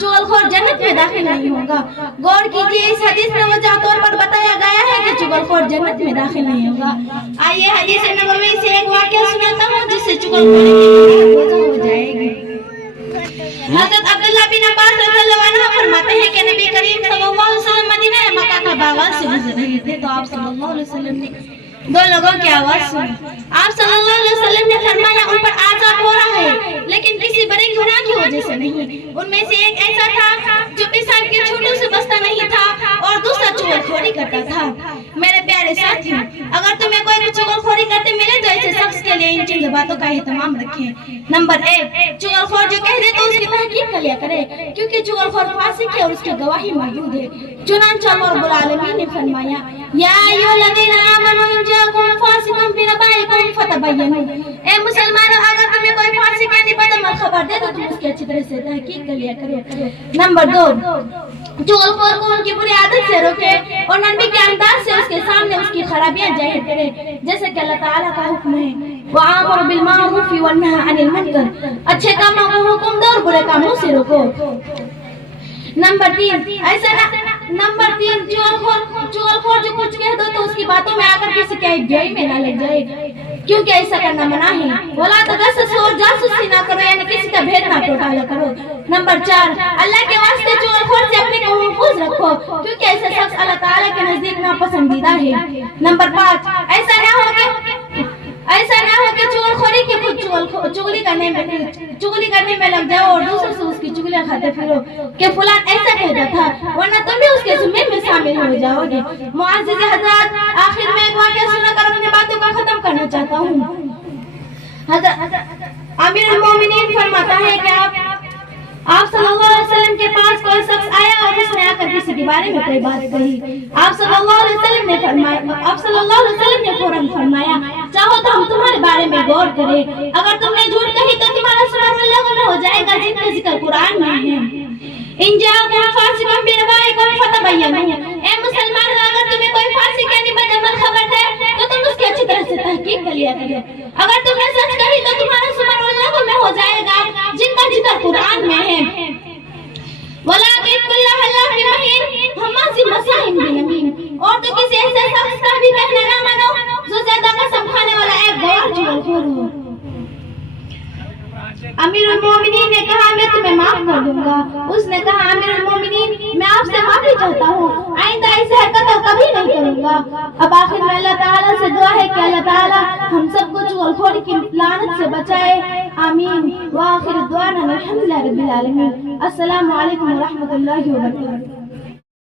चुगलखोर जन्नत में दाखिल नहीं होगा। गौर कीजिए, इस हदीस में वजह तौर पर बताया गया है कि चुगलखोर जन्नत में दाखिल नहीं होगा। आइए हदीस नबवी से एक वाक़या सुनाता हूँ जिससे चुगलखोरी की हो जाएगी। हज़रत अब्दुल्लाह बिन अब्बास रज़ियल्लाहु अन्हु फरमाते हैं कि नबी करीम सल्लल्लाहु अलैहि वसल्लम मदीना मक्का का बागान से गुजर रहे थे तो आप सल्लल्लाहु अलैहि वसल्लम ने दो लोगों की आवाज सुनी। आप सल्लल्लाहु अलैहि वसल्लम ने फरमाया, उन पर आज़ाब हो रहा है लेकिन किसी बड़े गुनाह की वजह से नहीं। उनमें से एक ऐसा था जो पेशाब के छूटों से बचता नहीं था और दूसरा चुगलखोरी करता था। मेरे प्यारे साथियों, अगर तुम्हें कोई चुगलखोरी करते मिले तो ऐसे शख्स के लिए इन चंद बातों का एहतमाम रखें। नंबर 1, चुगलखोर जो कह दे तो उसकी तहकीक कर लिया करे, क्योंकि चुगलखोर फासिक है और उसकी गवाही मौजूद है। चुनांचे अल्लाह रब्बुल आलमीन ने फरमाया, या अय्युहल्लज़ीना आमनू इन जाअकुम फासिकुम बिनबअइन फतबय्यनु। ए मुसलमानों, अगर तुम्हें कोई फासिक यानी बदअमल खबर दे तो तुम उसकी अच्छी तरह से तहकीक कर लिया करो। नंबर 2, चुगलखोर को उनकी बुरी आदत से रोके और नरमी के अंदाज से उसके सामने उसकी खराबियां जाहिर करे, जैसे कि अल्लाह ताला का हुक्म है, वअमर बिल मारूफ वन्हा अनिल मुनकर। अच्छे कामों को हुक्म दो और बुरे कामों से रोको। नंबर 3, चुगलखोर जो कुछ कह दो तो उसकी बातों में आकर किसी के बेई में ना लग जाए, क्योंकि ऐसा करना मना है। वला तजस्सुस और जासूसी ना करो, यानी किसी का भेद ना टोटाला करो। नंबर 4, अल्लाह के वास्ते चुगलखोर से अपने को महफूज रखो, क्योंकि ऐसा शख्स अल्लाह ताला के नजदीक नापसंदीदा है। नंबर 5, ऐसा ना हो कि चुगलखोरी के खुद चुगली करने में लग जाओ और दूसरों से उसकी चुगलियां खाते फिरो कि फलान ऐसा कहता था, वरना तुम भी उसके जुम्मे में शामिल हो जाओगे। मुअज़्ज़िज़ हज़रात, आखिर में एक वाक़या सुनाकर अपनी बातों को खत्म करना चाहता हूँ। अमीरुल मोमिनीन फरमाता है कि आप सल्लल्लाहु अलैहि वसल्लम के पास कोई शख्स आया और उसने आकर किसी के बारे में कोई बात कही। आप सल्लल्लाहु अलैहि वसल्लम ने फौरन फरमाया, चाहो तो हम तुम्हारे बारे में गौर करें। अगर तुमने झूठ कही तो तुम्हारा सुनार उन लोगों में हो जाएगा जिनका जिक्र कुरान में है। इन जाअकुम फासिकुम बिनबअइन फतबय्यनु। ए मुसलमान, अगर तुम्हें कोई फासिक यानी बदअमल खबर दे तो तुम उसकी अच्छी तरह से तहकीक कर लिया करो। अगर तुमने सच कही तो तुम्हारा सुनार उन लोगों में हो जाएगा जिनका जिक्र कुरान में है। वलाकिन कुल्लहल्लाह की महीन हमासी मसाहिम बिनमीन। और तो किसी ऐसे शख्स का भी कहना ना मानो जो ज्यादा कसम खाने वाला एक गवार चुगलखोर हो। अमीरुल मोमिनीन ने कहा, मैं तुम्हें माफ कर दूंगा। उसने कहा, अमीरुल मोमिनीन, मैं आपसे माफी चाहता हूँ, आइंदा ऐसी हरकत कभी नहीं करूंगा। अब आखिर में अल्लाह ताला से दुआ है कि अल्लाह ताला हम सबको चुगलखोरी की लानत से बचाए। आमीन। व आखिर दुआना अल्हम्दुलिल्लाहि रब्बिल आलमीन। अस्सलामु अलैकुम व रहमतुल्लाहि व बरकातुहू।